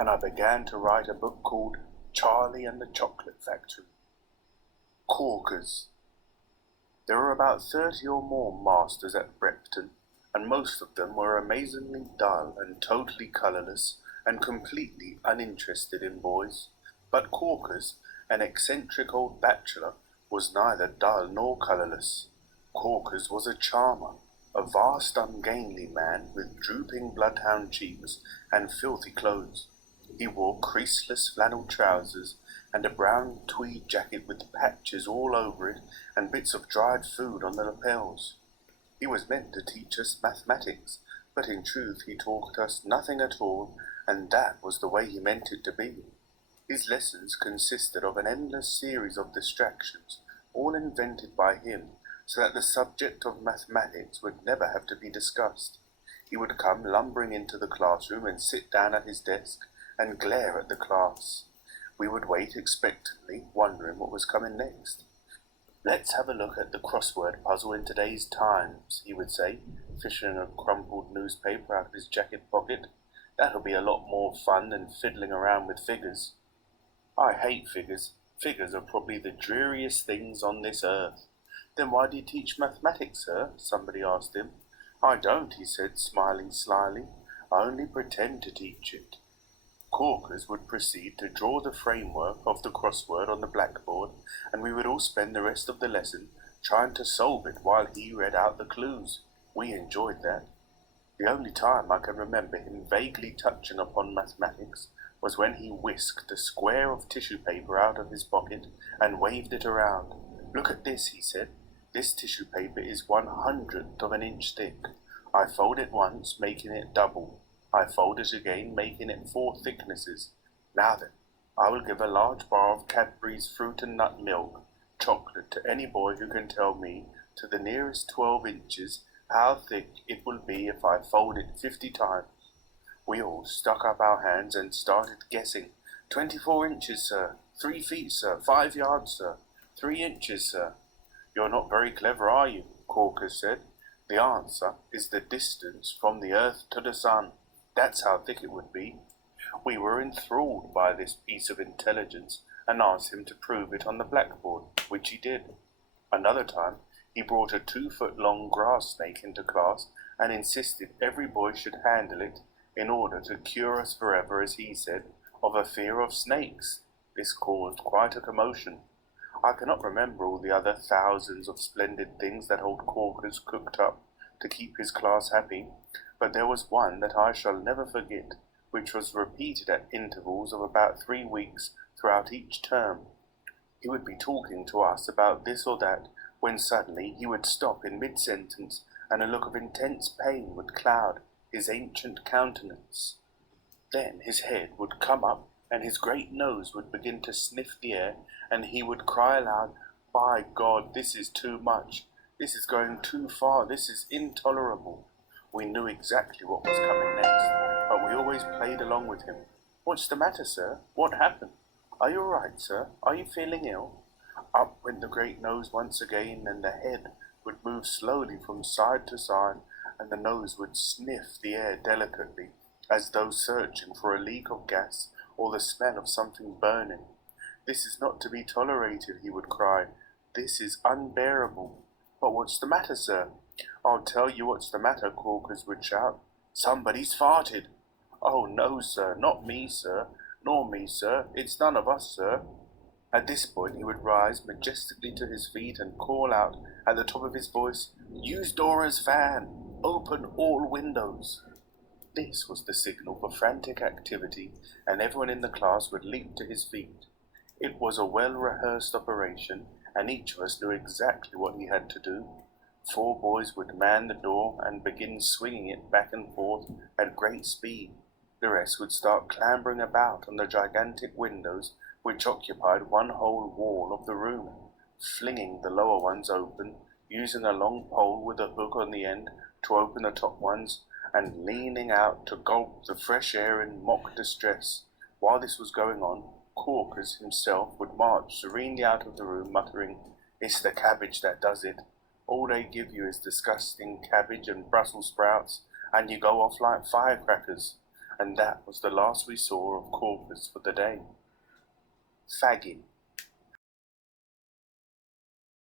and I began to write a book called Charlie and the Chocolate Factory. Corkers. There were about 30 or more masters at Brepton, and most of them were amazingly dull and totally colourless and completely uninterested in boys. But Corkers, an eccentric old bachelor, was neither dull nor colourless. Corkers was a charmer, a vast ungainly man with drooping bloodhound cheeks and filthy clothes. He wore creaseless flannel trousers and a brown tweed jacket with patches all over it and bits of dried food on the lapels. He was meant to teach us mathematics, but in truth he taught us nothing at all, and that was the way he meant it to be. His lessons consisted of an endless series of distractions, all invented by him, so that the subject of mathematics would never have to be discussed. He would come lumbering into the classroom and sit down at his desk and glare at the class. We would wait expectantly, wondering what was coming next. "Let's have a look at the crossword puzzle in today's Times," he would say, fishing a crumpled newspaper out of his jacket pocket. "That'll be a lot more fun than fiddling around with figures." "I hate figures. Figures are probably the dreariest things on this earth." "Then why do you teach mathematics, sir?" somebody asked him. "I don't," he said, smiling slyly. "I only pretend to teach it." Corkers would proceed to draw the framework of the crossword on the blackboard, and we would all spend the rest of the lesson trying to solve it while he read out the clues. We enjoyed that. The only time I can remember him vaguely touching upon mathematics was when he whisked a square of tissue paper out of his pocket and waved it around. "Look at this," he said. "This tissue paper is 1/100th of an inch thick. I fold it once, making it double. I fold it again, making it 4 thicknesses. Now then, I will give a large bar of Cadbury's fruit and nut milk chocolate to any boy who can tell me to the nearest 12 inches how thick it will be if I fold it 50 times. We all stuck up our hands and started guessing. 24 inches, sir. 3 feet, sir. 5 yards, sir. 3 inches, sir. "You're not very clever, are you?" Corkers said. "The answer is the distance from the earth to the sun. That's how thick it would be." We were enthralled by this piece of intelligence and asked him to prove it on the blackboard, which he did. Another time, he brought a 2-foot-long grass snake into class and insisted every boy should handle it in order to cure us forever, as he said, of a fear of snakes. This caused quite a commotion. I cannot remember all the other thousands of splendid things that old Corkers cooked up to keep his class happy, but there was one that I shall never forget, which was repeated at intervals of about 3 weeks throughout each term. He would be talking to us about this or that, when suddenly he would stop in mid-sentence, and a look of intense pain would cloud his ancient countenance. Then his head would come up, and his great nose would begin to sniff the air, and he would cry aloud, "By God, this is too much. This is going too far. This is intolerable." We knew exactly what was coming next, but we always played along with him. "What's the matter, sir? What happened? Are you all right, sir? Are you feeling ill?" Up went the great nose once again, and the head would move slowly from side to side, and the nose would sniff the air delicately, as though searching for a leak of gas or the smell of something burning. "This is not to be tolerated," he would cry. "This is unbearable." "But what's the matter, sir?" "I'll tell you what's the matter," Corkers would shout. "Somebody's farted." "Oh, no, sir, not me, sir, nor me, sir. It's none of us, sir." At this point he would rise majestically to his feet and call out at the top of his voice, "Use Dora's fan! Open all windows!" This was the signal for frantic activity, and everyone in the class would leap to his feet. It was a well-rehearsed operation, and each of us knew exactly what he had to do. 4 boys would man the door and begin swinging it back and forth at great speed. The rest would start clambering about on the gigantic windows which occupied one whole wall of the room, flinging the lower ones open, using a long pole with a hook on the end to open the top ones, and leaning out to gulp the fresh air in mock distress. While this was going on, Corkers himself would march serenely out of the room, muttering, "It's the cabbage that does it. All they give you is disgusting cabbage and Brussels sprouts, and you go off like firecrackers. and that was the last we saw of Corkers for the day. Fagging